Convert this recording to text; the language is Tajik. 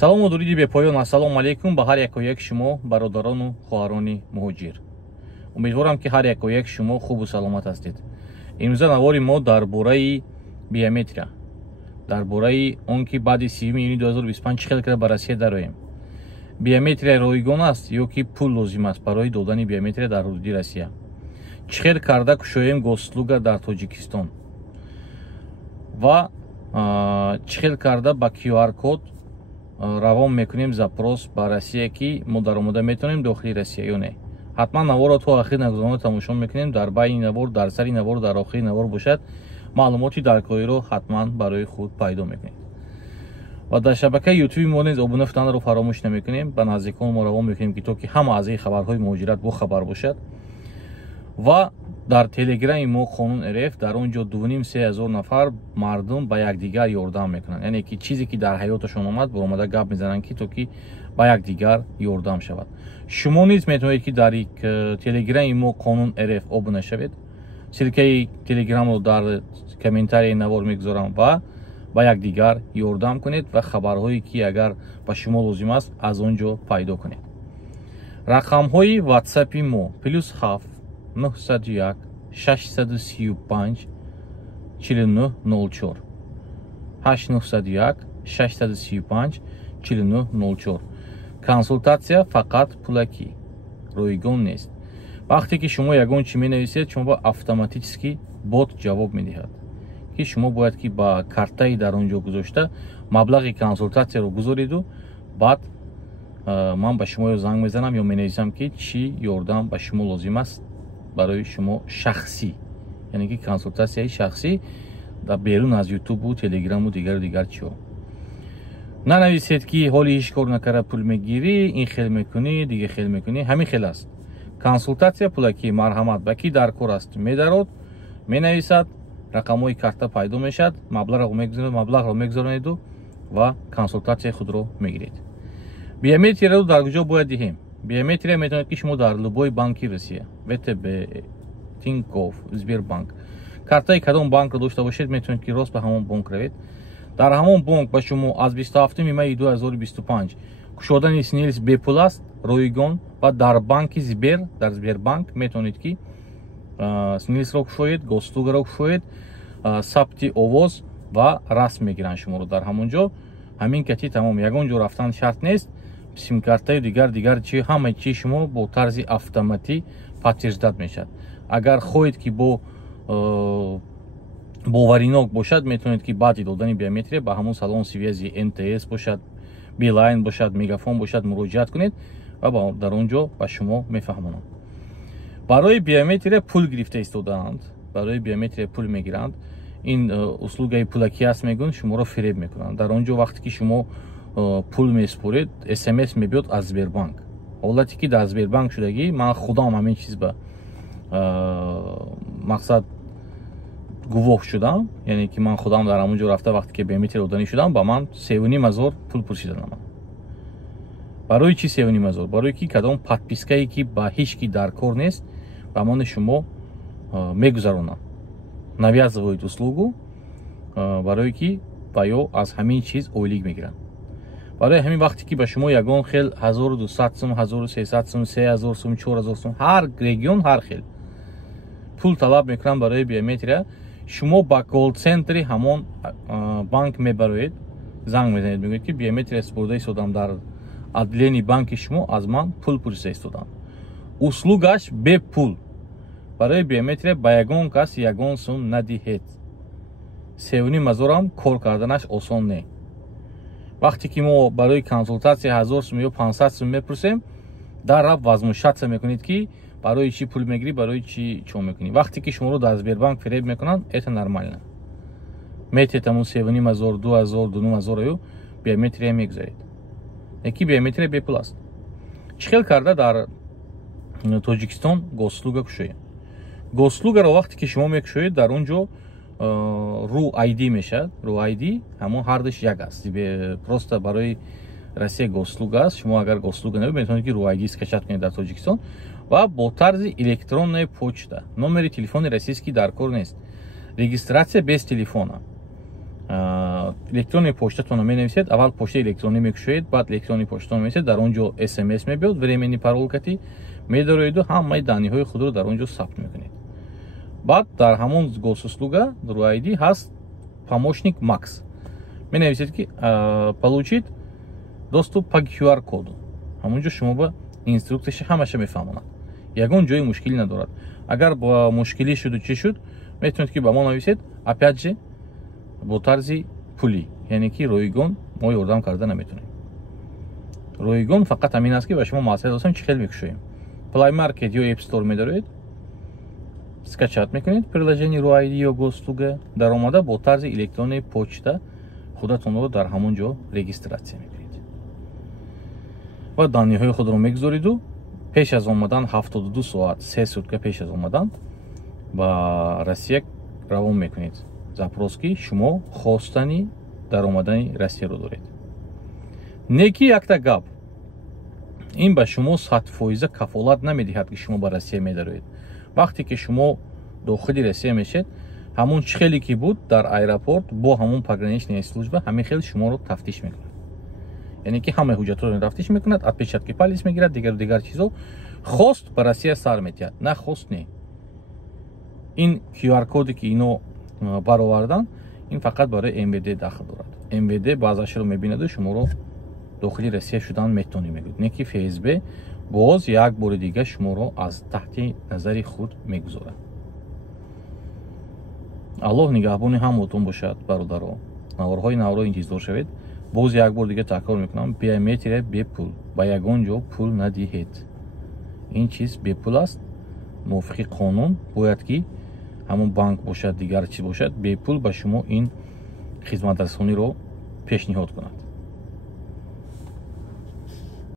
салому дуруди бепоён. Ассалому алайкум ба ҳар яку шумо бародарону хоҳарони муҳоҷир. Умедворам ки ҳар яку шумо хубу саломат ҳастед. имрӯза навори мо дар бораи биометрия, дар бораи он ки баъди 3 июни 2025 чӣ хел карда ба Россия дароем. Биометрия ройгон аст ё ки пул лозим аст барои додани биометрия дар ҳудуди Россия. Чӣ хел карда кушоем госслуга дар Тоҷикистон ва чӣ хел карда ба QR-код равон мекунем запрос ба Россия ки мо даромада метавонем дохили Россия ё не. ҳатман наворро то охир нагузарона тамошо мекунем. Дар байни навор, дар сари навор, дар охири навор бошад, маълумоти даркориро ҳатман барои худ пайдо мекунед. ва дар шабакаи ютуби мо низ обуна шуданро фаромӯш намекунем. Ба наздикон мо равон мекунем ки то ки ҳама аз ин хабарҳои муҳоҷират бохабар бошад. ва дар телеграми мо Қонун РФ дар он ҷо 2,5-3 ҳазор нафар мардум ба якдигар ёрдам мекунанд. яъне ки чизе ки дар ҳаёташон омад бо омада гап мезананд ки то ки ба якдигар ёрдам шавад. шумо низ метавонед ки дар телеграми мо Қонун РФ обуна шавед. силкаи телеграмро дар комментарии навор мегузорам ва ба якдигар ёрдам кунед ва хабарҳое ки агар ба шумо лозим аст аз он ҷо пайдо кунед. рақамҳои ватсапи мо +7 901 635 4904 891 635 4904. консултатсия фақат пулакӣ, ройгон нест. вақте ки шумо ягон чӣ менависед, шумо ба автоматически бот ҷавоб медиҳад ки шумо бояд ки ба картаи дар он ҷо гузошта маблағи консултатсияро гузориду баъд ман ба шумо ё занг мезанам ё менависам ки чӣ ёрдам ба шумо лозим аст барои шумо шахсӣ, яъне ки консултатсияи шахсӣ дар берун аз ютубу телеграму дигар чиҳо. нанависед ки ҳоли ҳеҷ кор накарда пул мегирӣ, ин хел мекунӣ, дигар хел мекунӣ. ҳамин хел аст. консултатсия пулакӣ, марҳамат, ба ки дар кор аст медарод, менависад, рақамҳои карта пайдо мешад, маблағро мегузаронеду ва консултатсияи худро мегиред. биометрияро дар куҷо бояд диҳем? биометрия метавонед ки шумо дар любой банки Россия, ВТБ, Тинькофф, Сбербанк, картаи кадом банкро дошта бошед, метавонед ки рост ба ҳамон банк равед. дар ҳамон банк ба шумо аз 27 майи 2025 кушодани снилс бепул аст, ройгон, ва дар банки Сбер, дар Сбербанк метавонед ки снилсро кушоед, госслугаро кушоед, сабти овоз ва расм мегиранд шуморо дар ҳамон ҷо. ҳамин кати тамом, ягон ҷо рафтан шарт нест. симкартаи дигар чи ҳама чи шумо бо тарзи автоматӣ подтверждат мешавад. агар хоҳед ки бо боваринок бошад, метавонед ки баъди додани биометрия ба ҳамон салон связи НТС бошад, Билайн бошад, Мегафон бошад, муроҷиат кунед ва дар он ҷо ба шумо мефаҳмонанд. барои биометрия пул гирифта истодаанд, барои биометрия пул мегиранд. ин услугаи пулакӣ аст мегӯянд, шуморо фиреб мекунанд. дар он ҷо вақте ки шумо пул меспоред, смс мебиёд аз Сбербанк. ҳолате ки дар Сбербанк шудагӣ, ман худам ҳамин чиз ба мақсад гувоҳ шудам, яъне ки ман худам дар ҳамон ҷо рафта вақте ки биометрия доданӣ шудам, ба ман 3,5 ҳазор пул пурсиданам. барои чӣ 3,5 ҳазор? барои ки кадом подпискае ки ба ҳеҷ ки дар кор нест, ба мони шумо мегузаронам. навязывоед услугу, барое ки ба ё аз ҳамин чиз ойлик мегиранд. барои ҳамин вақте ки ба шумо ягон хел 1200 сум, 1300 сум, 3000 сум, 4000 сум, ҳар регион ҳар хел пул талаб мекунанд барои биометрия, шумо ба колл-центри ҳамон банк мебароед, занг мезанед, мегӯед ки биометрия супурда истодам дар отделени банки шумо, аз ман пул пурсида истодам. услугаш бепул. барои биометрия ба ягон кас ягон сум надиҳед. 3,5 ҳазорам кор карданаш осон не. вақте ки мо барои консултатсия 1000 сум ё 500 сум мепурсем, дарраб возмушатсия мекунед ки барои чӣ пул мегирӣ, барои чӣ чо мекунӣ. вақте ки шуморо дар Сбербанк фиреб мекунанд, это нормально. метавонед ҳамон 3,5 ҳазор, 2 ҳазор, 2,5 ҳазорро биометрия мегузаред. яки биометрия бепул аст. чӣ хел карда дар Тоҷикистон госслуга кушоем? госслугаро вақте ки шумо мекушоед, дар он ҷо ру ID мешавад. ру ID ҳамон ҳардаш як аст. просто барои Россия госслуга аст. шумо агар госслуга набудед, метавонед ки ру ID скачат кунед дар Тоҷикистон ва бо тарзи электронная почта. номери телефони российский дар кор нест. регистратсия без телефона. электронной почтатон менависед, аввал почта электронӣ мекушоед, баъд электронной почтатон менависед, дар он ҷо SMS мебиёд, временни паролкати медароеду, ҳамаи даниҳои худро дар он ҷо сабт мекунед. Баъд дар ҳамон госуслуга RUID ҳаст помощник Макс. Менависед ки получит доступ по QR-коду. ҳамон ҷо шумо ба инструксияши ҳамаша мефаҳмонад. Ягон ҷои мушкилӣ надорад. Агар ба мушкилӣ шуду чӣ шуд, метавонед ки ба мо нависед, опять же бо тарзи пулӣ, яъне ки ройгон мо ёрдам карда наметавонем. Ройгон фақат ҳамин аст ки ба шумо маслиҳат додем чӣ хел мекушоем. Play Market ё App Store медароед, скачат мекунед приложение RUID ё госуслуга, дар омада бо тарзи электронной почта худатонро дар ҳамон ҷо регистратсия мекунед ва даниҳои худро мегузориду пеш аз омадан 72 соат 3 сутка пеш аз омадан ба Россия равон мекунед запрос ки шумо хостани дар омадани Россияро доред. Не ки якта гап, ин ба шумо 100% кафолат намедиҳад ки шумо ба Россия медароед. вақте ки шумо дохили Россия мешед, ҳамон чӣ хеле ки буд дар аэропорт бо ҳамон пограничная служба ҳамин хел шуморо тафтиш мекунад. яъне ки ҳамаи ҳуҷҷатҳоро тафтиш мекунад, отпечатки палец мегирад, дигар чизо. хост ба Россия сар метиҳад, на хост не. ин QR-коде ки ино баровардан, ин фақат барои МВД дахл дорад. МВД баъзашро мебинаду шуморо дохили Россия шудан метавонӣ мегӯяд. не ки ФСБ боз як бори дига шуморо аз таҳти назари худ мегузорад. аллоҳ нигаҳбони ҳаматон бошад бародаро. наварҳои навро интизор шавед. боз як бор дига такрор мекунам, биометрия бепул, ба ягон ҷо пул надиҳед. ин чиз бепул аст. мувофиқи қонун бояд ки ҳамон банк бошад, дигар чиз бошад, бепул ба шумо ин хизматрасониро пешниҳод кунад.